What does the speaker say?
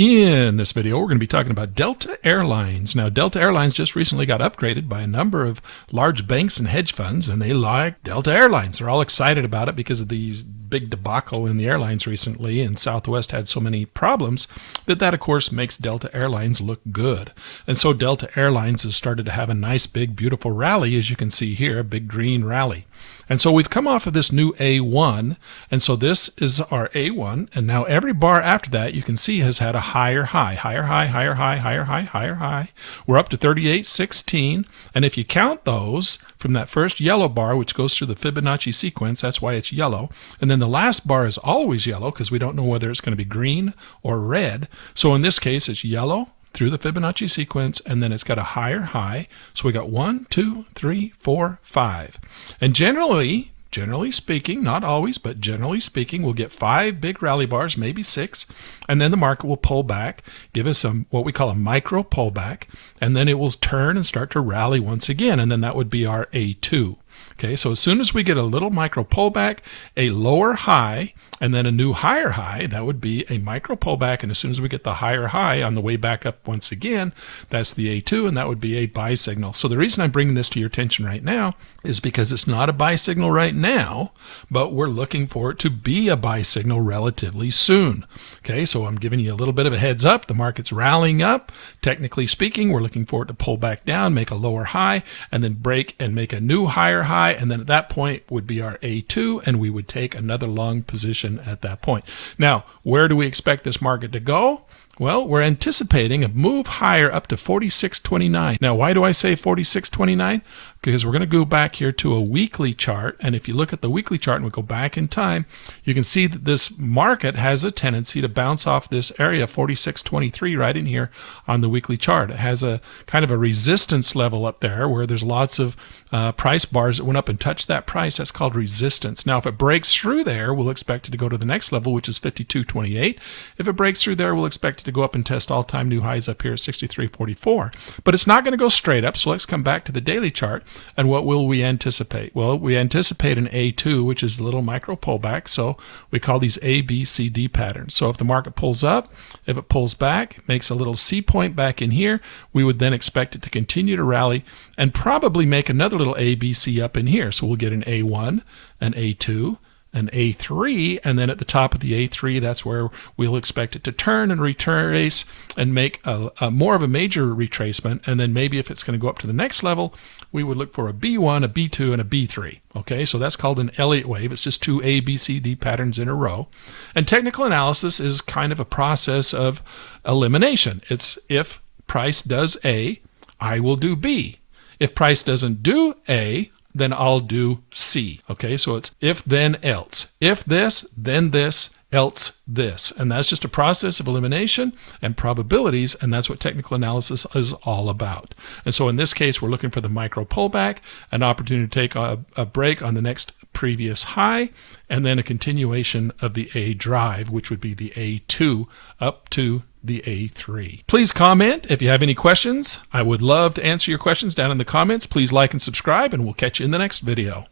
In this video, we're going to be talking about Delta Airlines. Now, Delta Airlines just recently got upgraded by a number of large banks and hedge funds, and they like Delta Airlines. They're all excited about it because of these big debacle in the airlines recently, and Southwest had so many problems that of course makes Delta Airlines look good. And so Delta Airlines has started to have a nice big beautiful rally, as you can see here, a big green rally. And so we've come off of this new A1, and so this is our A1, and now every bar after that you can see has had a higher high, higher high, higher high, higher high, higher high. We're up to 38.16, and if you count those from that first yellow bar, which goes through the Fibonacci sequence, that's why it's yellow, and then the last bar is always yellow because we don't know whether it's going to be green or red. So in this case it's yellow through the Fibonacci sequence, and then it's got a higher high. So we got 1, 2, 3, 4, 5. And generally speaking, not always, but generally speaking, we'll get 5 big rally bars, maybe 6, and then the market will pull back, give us what we call a micro pullback, and then it will turn and start to rally once again, and then that would be our A2. Okay, so as soon as we get a little micro pullback, a lower high, and then a new higher high, that would be a micro pullback, and as soon as we get the higher high on the way back up once again, that's the A2, and that would be a buy signal. So the reason I'm bringing this to your attention right now is because it's not a buy signal right now, but we're looking for it to be a buy signal relatively soon. Okay, so I'm giving you a little bit of a heads up. The market's rallying up. Technically speaking, we're looking for it to pull back down, make a lower high, and then break and make a new higher high, and then at that point would be our A2, and we would take another long position at that point. Now, where do we expect this market to go? Well, we're anticipating a move higher up to 46.29. Now, why do I say 46.29? Because we're going to go back here to a weekly chart, and if you look at the weekly chart and we go back in time, you can see that this market has a tendency to bounce off this area 46.23 right in here on the weekly chart. It has a kind of a resistance level up there where there's lots of price bars that went up and touched that price. That's called resistance. Now, if it breaks through there, we'll expect it to go to the next level, which is 52.28. If it breaks through there, we'll expect it to go up and test all-time new highs up here at 63.44. But it's not going to go straight up, so let's come back to the daily chart. And what will we anticipate? Well, we anticipate an A2, which is a little micro pullback. So we call these A, B, C, D patterns. So if the market pulls up, if it pulls back, makes a little C point back in here, we would then expect it to continue to rally and probably make another little A, B, C up in here. So we'll get an A1, an A2, an A3, and then at the top of the A3, that's where we'll expect it to turn and retrace and make a more of a major retracement. And then maybe if it's going to go up to the next level, we would look for a B1, a B2, and a B3. Okay, so that's called an Elliott wave. It's just 2 A, B, C, D patterns in a row. And technical analysis is kind of a process of elimination. It's if price does A, I will do B. If price doesn't do A, then I'll do C. Okay, so it's if, then, else. If this, then this, else this. And that's just a process of elimination and probabilities, and that's what technical analysis is all about. And so in this case, we're looking for the micro pullback, an opportunity to take a break on the next previous high, and then a continuation of the A drive, which would be the A2 up to the A3. Please comment if you have any questions. I would love to answer your questions down in the comments. Please like and subscribe, and we'll catch you in the next video.